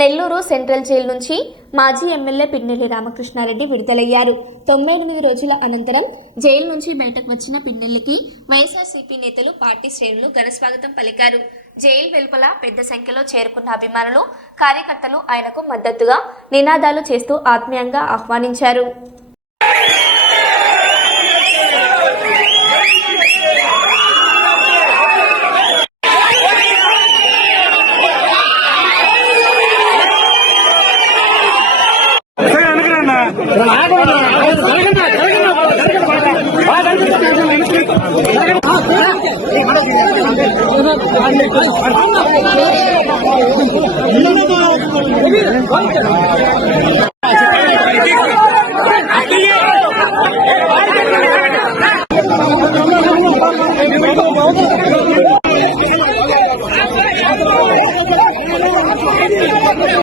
Nellore central jail నుంచి మాజీ MLA Pinnelli Ramakrishna Reddy విడుదలయ్యారు. 98 రోజుల అనంతరం జైలు నుంచి బయటకు వచ్చిన పిన్నెల్లికి వైఎస్ఆర్సీపీ నేతలు, పార్టీ శ్రేణులు ఘనస్వాగతం పలికారు. జైలు వెలుపల పెద్ద సంఖ్యలో చేరుకున్న అభిమానులు, కార్యకర్తలు ఆయనకు మద్దతుగా నినాదాలు చేస్తూ ఆత్మీయంగా ఆహ్వానించారు.